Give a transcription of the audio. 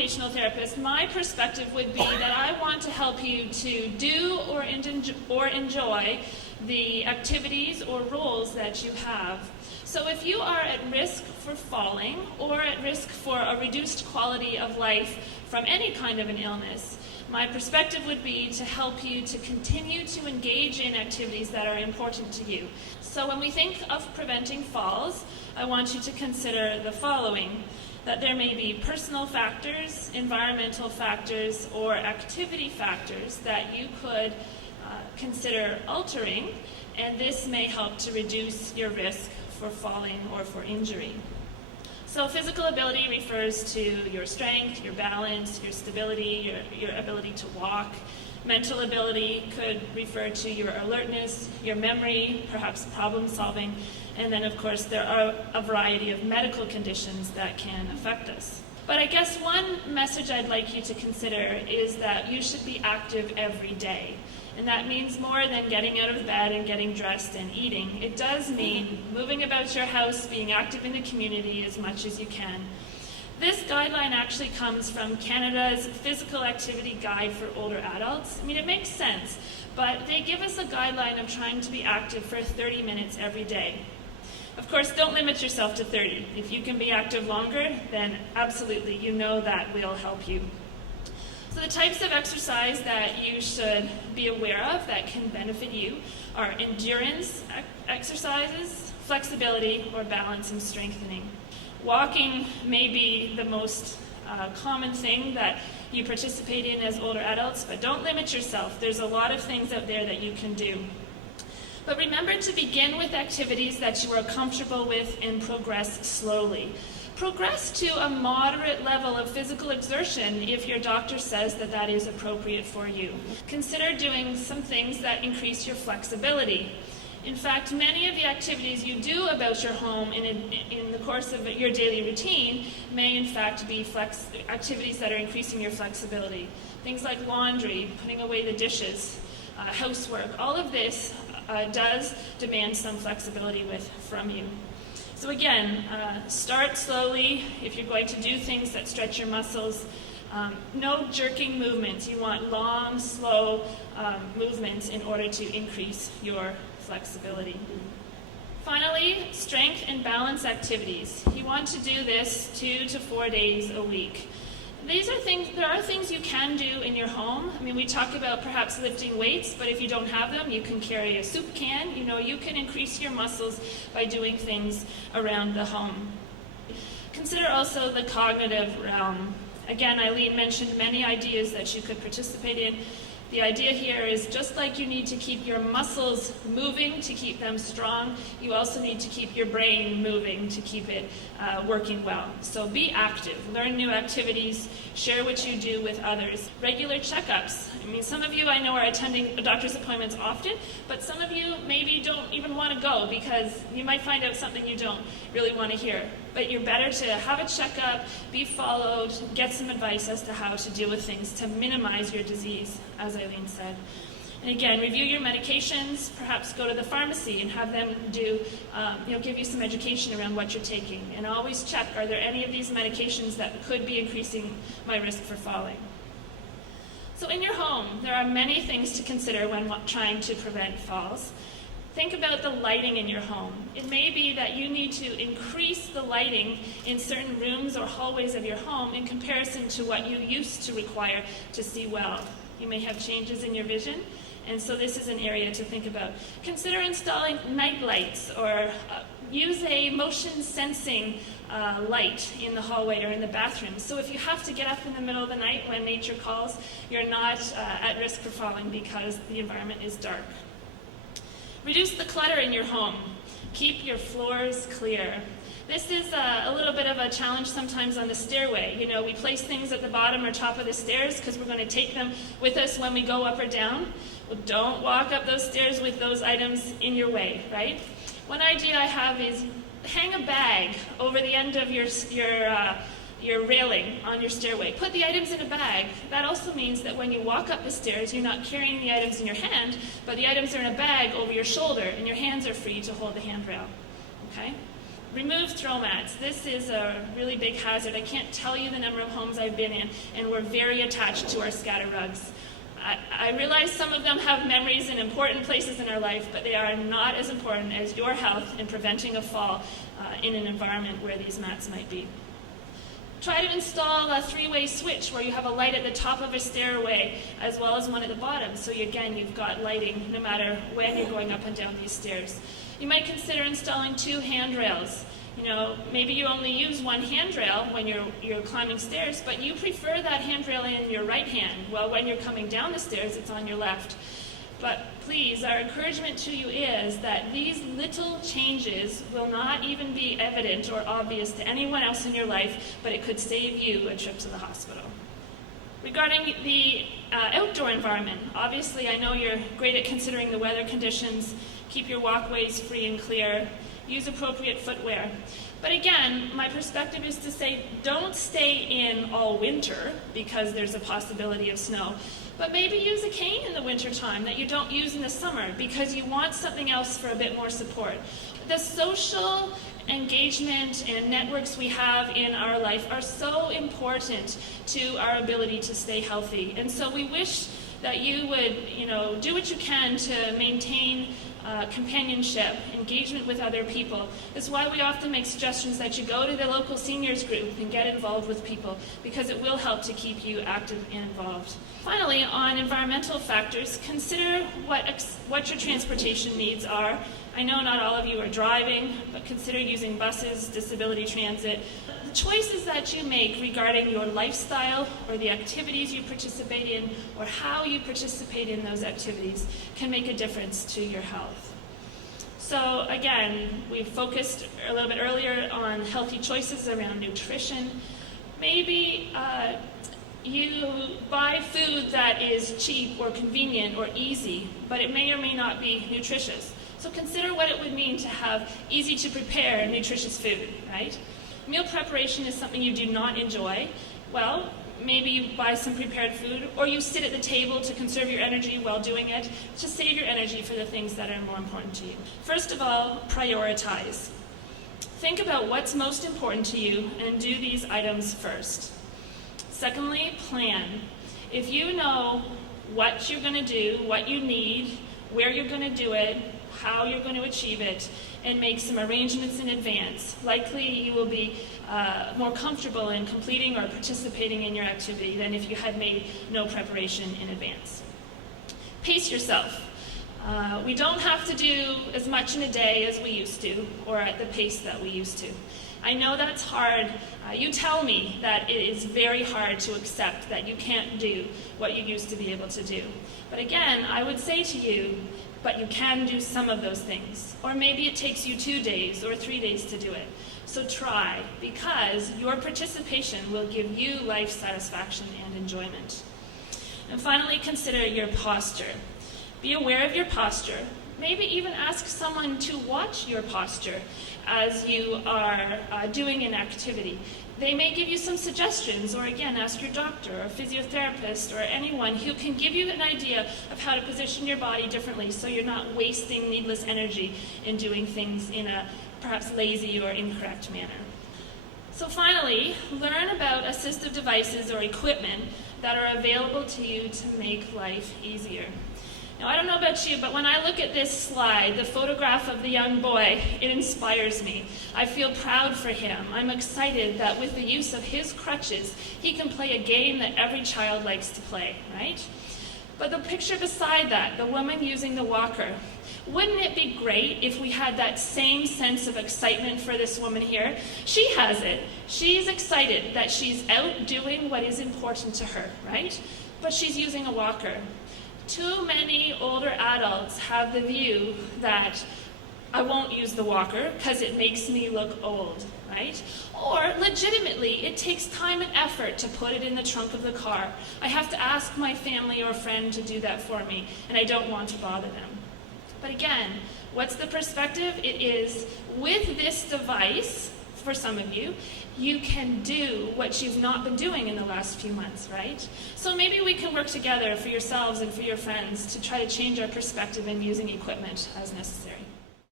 occupational therapist, my perspective would be that I want to help you to do or enjoy the activities or roles that you have. So if you are at risk for falling or at risk for a reduced quality of life from any kind of an illness, my perspective would be to help you to continue to engage in activities that are important to you. So when we think of preventing falls, I want you to consider the following: that there may be personal factors, environmental factors, or activity factors that you could consider altering, and this may help to reduce your risk for falling or for injury. So physical ability refers to your strength, your balance, your stability, your ability to walk. Mental ability could refer to your alertness, your memory, perhaps problem solving, and then of course there are a variety of medical conditions that can affect us. But I guess one message I'd like you to consider is that you should be active every day. And that means more than getting out of bed and getting dressed and eating. It does mean moving about your house, being active in the community as much as you can. This guideline actually comes from Canada's Physical Activity Guide for Older Adults. I mean, it makes sense, but they give us a guideline of trying to be active for 30 minutes every day. Of course, don't limit yourself to 30. If you can be active longer, then absolutely, you know that will help you. So the types of exercise that you should be aware of that can benefit you are endurance exercises, flexibility, or balance and strengthening. Walking may be the most common thing that you participate in as older adults, but don't limit yourself. There's a lot of things out there that you can do. But remember to begin with activities that you are comfortable with and progress slowly. Progress to a moderate level of physical exertion if your doctor says that that is appropriate for you. Consider doing some things that increase your flexibility. In fact, many of the activities you do about your home in the course of your daily routine may in fact be activities that are increasing your flexibility. Things like laundry, putting away the dishes, housework, all of this does demand some flexibility from you. So again, start slowly if you're going to do things that stretch your muscles. No jerking movements. You want long, slow movements in order to increase your flexibility. Finally, strength and balance activities. You want to do this 2 to 4 days a week. There are things you can do in your home. I mean, we talk about perhaps lifting weights, but if you don't have them, you can carry a soup can. You can increase your muscles by doing things around the home. Consider also the cognitive realm. Again, Eileen mentioned many ideas that you could participate in. The idea here is just like you need to keep your muscles moving to keep them strong, you also need to keep your brain moving to keep it working well. So be active, learn new activities, share what you do with others. Regular checkups. I mean, some of you I know are attending doctor's appointments often, but some of you maybe don't even want to go because you might find out something you don't really want to hear. But you're better to have a checkup, be followed, get some advice as to how to deal with things to minimize your disease, as Eileen said. And again, review your medications, perhaps go to the pharmacy and have them give you some education around what you're taking. And always check, are there any of these medications that could be increasing my risk for falling? So in your home, there are many things to consider when trying to prevent falls. Think about the lighting in your home. It may be that you need to increase the lighting in certain rooms or hallways of your home in comparison to what you used to require to see well. You may have changes in your vision, and so this is an area to think about. Consider installing night lights or use a motion sensing light in the hallway or in the bathroom. So if you have to get up in the middle of the night when nature calls, you're not at risk for falling because the environment is dark. Reduce the clutter in your home. Keep your floors clear. This is a little bit of a challenge sometimes on the stairway. We place things at the bottom or top of the stairs because we're going to take them with us when we go up or down. Well, don't walk up those stairs with those items in your way, right? One idea I have is hang a bag over the end of your railing on your stairway. Put the items in a bag. That also means that when you walk up the stairs, you're not carrying the items in your hand, but the items are in a bag over your shoulder, and your hands are free to hold the handrail. Okay? Remove throw mats. This is a really big hazard. I can't tell you the number of homes I've been in, and we're very attached to our scatter rugs. I realize some of them have memories in important places in our life, but they are not as important as your health in preventing a fall in an environment where these mats might be. Try to install a three-way switch where you have a light at the top of a stairway as well as one at the bottom. So again, you've got lighting no matter when you're going up and down these stairs. You might consider installing 2 handrails. Maybe you only use one handrail when you're climbing stairs, but you prefer that handrail in your right hand. Well, when you're coming down the stairs, it's on your left. But please, our encouragement to you is that these little changes will not even be evident or obvious to anyone else in your life, but it could save you a trip to the hospital. Regarding the outdoor environment, obviously I know you're great at considering the weather conditions. Keep your walkways free and clear. Use appropriate footwear. But again, my perspective is to say don't stay in all winter because there's a possibility of snow. But maybe use a cane in the wintertime that you don't use in the summer because you want something else for a bit more support. The social engagement and networks we have in our life are so important to our ability to stay healthy. And so we wish that you would, do what you can to maintain companionship, engagement with other people. That's why we often make suggestions that you go to the local seniors group and get involved with people, because it will help to keep you active and involved. Finally, on environmental factors, consider what your transportation needs are. I know not all of you are driving, but consider using buses, disability transit. The choices that you make regarding your lifestyle or the activities you participate in or how you participate in those activities can make a difference to your health. So again, we focused a little bit earlier on healthy choices around nutrition. Maybe you buy food that is cheap or convenient or easy, but it may or may not be nutritious. So consider what it would mean to have easy to prepare nutritious food, right? Meal preparation is something you do not enjoy. Well, maybe you buy some prepared food, or you sit at the table to conserve your energy while doing it. Just save your energy for the things that are more important to you. First of all, prioritize. Think about what's most important to you and do these items first. Secondly, plan. If you know what you're going to do, what you need, where you're going to do it, how you're going to achieve it, and make some arrangements in advance, likely you will be more comfortable in completing or participating in your activity than if you had made no preparation in advance. Pace yourself. We don't have to do as much in a day as we used to, or at the pace that we used to. I know that's hard. You tell me that it is very hard to accept that you can't do what you used to be able to do. But again, I would say to you, but you can do some of those things. Or maybe it takes you 2 days or 3 days to do it. So try, because your participation will give you life satisfaction and enjoyment. And finally, consider your posture. Be aware of your posture. Maybe even ask someone to watch your posture as you are doing an activity. They may give you some suggestions, or again, ask your doctor or physiotherapist or anyone who can give you an idea of how to position your body differently so you're not wasting needless energy in doing things in a perhaps lazy or incorrect manner. So finally, learn about assistive devices or equipment that are available to you to make life easier. Now, I don't know about you, but when I look at this slide, the photograph of the young boy, it inspires me. I feel proud for him. I'm excited that with the use of his crutches, he can play a game that every child likes to play, right? But the picture beside that, the woman using the walker, wouldn't it be great if we had that same sense of excitement for this woman here? She has it. She's excited that she's out doing what is important to her, right? But she's using a walker. Too many older adults have the view that I won't use the walker because it makes me look old, right? Or legitimately, it takes time and effort to put it in the trunk of the car. I have to ask my family or friend to do that for me, and I don't want to bother them. But again, what's the perspective? It is with this device, for some of you, you can do what you've not been doing in the last few months, right? So maybe we can work together for yourselves and for your friends to try to change our perspective in using equipment as necessary.